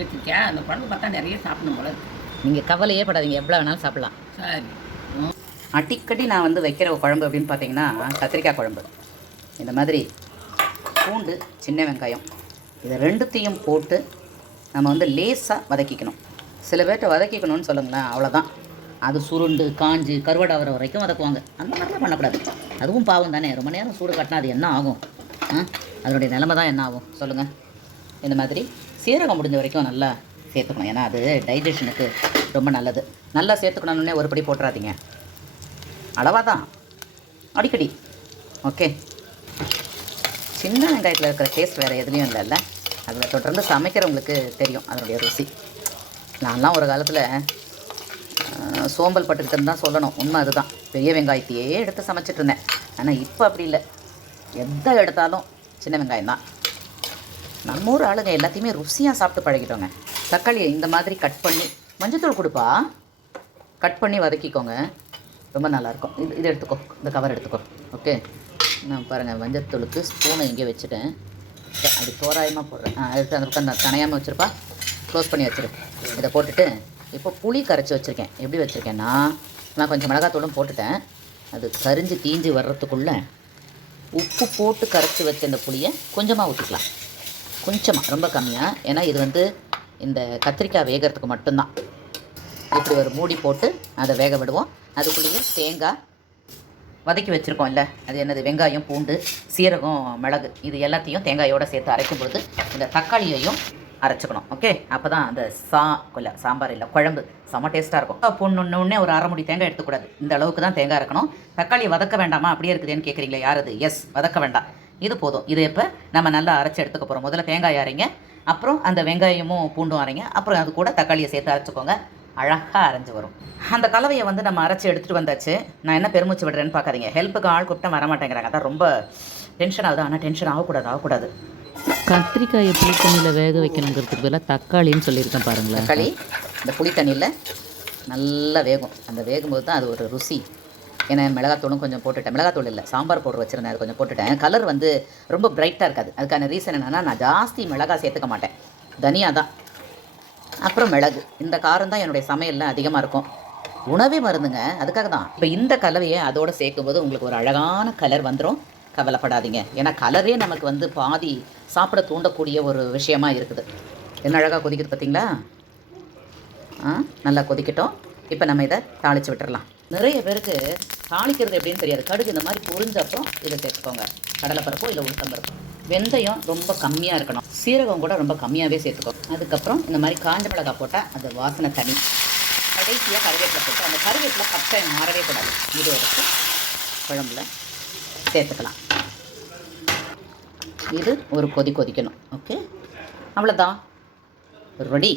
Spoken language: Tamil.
வச்சுருக்கேன். அந்த குழம்பு பார்த்தா நிறைய சாப்பிடணும் போல இருக்கு. நீங்கள் கவலையே படாதீங்க, எவ்வளோ வேணாலும் சாப்பிட்லாம். சரி. அடிக்கடி நான் வந்து வைக்கிற குழம்பு அப்படின்னு பார்த்தீங்கன்னா கத்திரிக்காய் குழம்பு. இந்த மாதிரி பூண்டு, சின்ன வெங்காயம் இதை ரெண்டுத்தையும் போட்டு நம்ம வந்து லேசாக வதக்கிக்கணும். சில பேர்கிட்ட வதக்கிக்கணும்னு சொல்லுங்களேன், அவ்வளோதான். அது சுருண்டு காஞ்சி கருவாடாகிற வரைக்கும் வதக்குவாங்க. அந்த மாதிரிலாம் பண்ணக்கூடாது. அதுவும் பாவம் தானே. ரொம்ப நேரம் சூடு காட்டினா அது என்ன ஆகும்? அதனுடைய நிலைமை தான் என்ன ஆகும் சொல்லுங்கள். இந்த மாதிரி சீரகம் முடிஞ்ச வரைக்கும் நல்லா சேர்த்துக்கணும். ஏன்னா அது டைஜஷனுக்கு ரொம்ப நல்லது. நல்லா சேர்த்துக்கணுன்னே ஒரு படி போட்டுறாதீங்க, அளவாக தான், அடிக்கடி. ஓகே. சின்ன வெங்காயத்தில் இருக்கிற டேஸ்ட் வேறு எதுலேயும் இல்லைல்ல. அதில் தொடர்ந்து சமைக்கிறவங்களுக்கு தெரியும் அதனுடைய ருசி. நான்லாம் ஒரு காலத்தில் சோம்பல் பட்டுக்கிட்டுன்னு தான் சொல்லணும். உண்மை அதுதான். பெரிய வெங்காயத்தையே எடுத்து சமைச்சிட்டு இருந்தேன். ஆனால் இப்போ அப்படி இல்லை. எதை எடுத்தாலும் சின்ன வெங்காயம் தான். நம்ம ஊர் ஆளுங்க எல்லாத்தையுமே ருசியாக சாப்பிட்டு பழகிட்டோங்க. தக்காளியை இந்த மாதிரி கட் பண்ணி, மஞ்சத்தூள் கொடுப்பா, கட் பண்ணி வதக்கிக்கோங்க. ரொம்ப நல்லாயிருக்கும். இது எடுத்துக்கோ, இந்த கவர் எடுத்துக்கோ. ஓகே. நான் பாருங்கள், மஞ்சத்தூளுக்கு ஸ்பூனை இங்கே வச்சுட்டேன். அது தோராயமாக போடுறேன். எடுத்து அந்த பக்கம் கனையாமல் வச்சுருப்பா, க்ளோஸ் பண்ணி வச்சுரு. இதை போட்டுட்டு இப்போ புளி கரைச்சி வச்சுருக்கேன். எப்படி வச்சுருக்கேன்னா, நான் கொஞ்சம் மிளகாத்தூளும் போட்டுட்டேன். அது கரிஞ்சு தீஞ்சு வர்றதுக்குள்ளே உப்பு போட்டு கரைச்சி வச்ச இந்த புளியை கொஞ்சமாக ஊற்றிக்கலாம். கொஞ்சமாக, ரொம்ப கம்மியாக. ஏன்னா இது வந்து இந்த கத்திரிக்காய் வேகிறதுக்கு மட்டும்தான். இப்படி ஒரு மூடி போட்டு அதை வேக விடுவோம். அதுக்குள்ளேயே தேங்காய் வதக்கி வச்சுருக்கோம் இல்லை, அது என்னது, வெங்காயம், பூண்டு, சீரகம், மிளகு, இது எல்லாத்தையும் தேங்காயோடு சேர்த்து அரைக்கும் பொழுது இந்த தக்காளியையும் அரைச்சிக்கணும். ஓகே. அப்போ தான் அந்த சாம்பார் இல்லை, குழம்பு செம்ம டேஸ்ட்டாக இருக்கும். பொண்ணுன்னே ஒரு அரை முடி தேங்காய் எடுத்துக்கூடாது. இந்த அளவுக்கு தான் தேங்காய் இருக்கணும். தக்காளியை வதக்க வேண்டாமா, அப்படியே இருக்குதுன்னு கேட்குறீங்களா? யார் அது? எஸ், வதக்க வேண்டாம். இது போதும். இது இப்போ நம்ம நல்லா அரைச்சி எடுத்துக்க போகிறோம். முதல்ல தேங்காய் அரைங்க, அப்புறம் அந்த வெங்காயமும் பூண்டும் அரைங்க, அப்புறம் அது கூட தக்காளியை சேர்த்து அரைச்சிக்கோங்க. அழகாக அரைஞ்சி வரும். அந்த கலவையை வந்து நம்ம அரைச்சி எடுத்துகிட்டு வந்தாச்சு. நான் என்ன பெருமூச்சு விடுறேன்னு பார்க்காதீங்க. ஹெல்ப்புக்கு ஆள் கூப்பிட்டா வரமாட்டேங்கிறாங்க. அதான் ரொம்ப டென்ஷன் ஆகுது. ஆனால் டென்ஷன் ஆகக்கூடாது. கத்திரிக்காயை புளி தண்ணியில் வேக வைக்கணுங்கிறதுக்கு பதிலாக தக்காளின்னு சொல்லியிருக்கேன் பாருங்களேன். தக்காளி இந்த புளி தண்ணியில் நல்லா வேகும். அந்த வேகும்போது தான் அது ஒரு ருசி. ஏன்னா மிளகாத்தூளும் கொஞ்சம் போட்டுட்டேன். மிளகாத்தூள் இல்லை, சாம்பார் பவுடர் வச்சுருந்தேன், அது கொஞ்சம் போட்டுட்டேன். கலர் வந்து ரொம்ப பிரைட்டாக இருக்காது. அதுக்கான ரீசன் என்னென்னா, நான் ஜாஸ்தி மிளகாய் சேர்த்துக்க மாட்டேன். தனியாக தான், அப்புறம் மிளகு. இந்த காரம் தான் என்னுடைய சமையலில் அதிகமாக இருக்கும். உணவே மருந்துங்க, அதுக்காக தான். இப்போ இந்த கலவையை அதோடு சேர்க்கும்போது உங்களுக்கு ஒரு அழகான கலர் வந்துடும். கவலைப்படாதீங்க. ஏன்னா கலரே நமக்கு வந்து பாதி சாப்பிட தூண்டக்கூடிய ஒரு விஷயமாக இருக்குது. என்ன அழகாக கொதிக்குது பார்த்தீங்களா? நல்லா கொதிக்கட்டும். இப்போ நம்ம இதை தாளித்து விட்டுறலாம். நிறைய பேருக்கு தாளிக்கிறது எப்படின்னு தெரியாது. கடுகு இந்த மாதிரி பொரிஞ்ச அப்புறம் இதை சேர்த்துக்கோங்க. கடலைப்பருப்போ இல்லை உளுத்தம்பருப்போ. வெந்தயம் ரொம்ப கம்மியாக இருக்கணும். சீரகம் கூட ரொம்ப கம்மியாகவே சேர்த்துக்கோங்க. அதுக்கப்புறம் இந்த மாதிரி காஞ்ச மிளகாய் போட்டால் அது வாசனை தனி. கடைசியாக கருவேப்பிலை போட்டு, அந்த கருவேப்பிலை பச்சை மாறவே கூடாது. இது எடுத்து குழம்புல சேர்த்துக்கலாம். இது ஒரு கொதிக்கணும். ஓகே, அவ்வளோதான், ரெடி.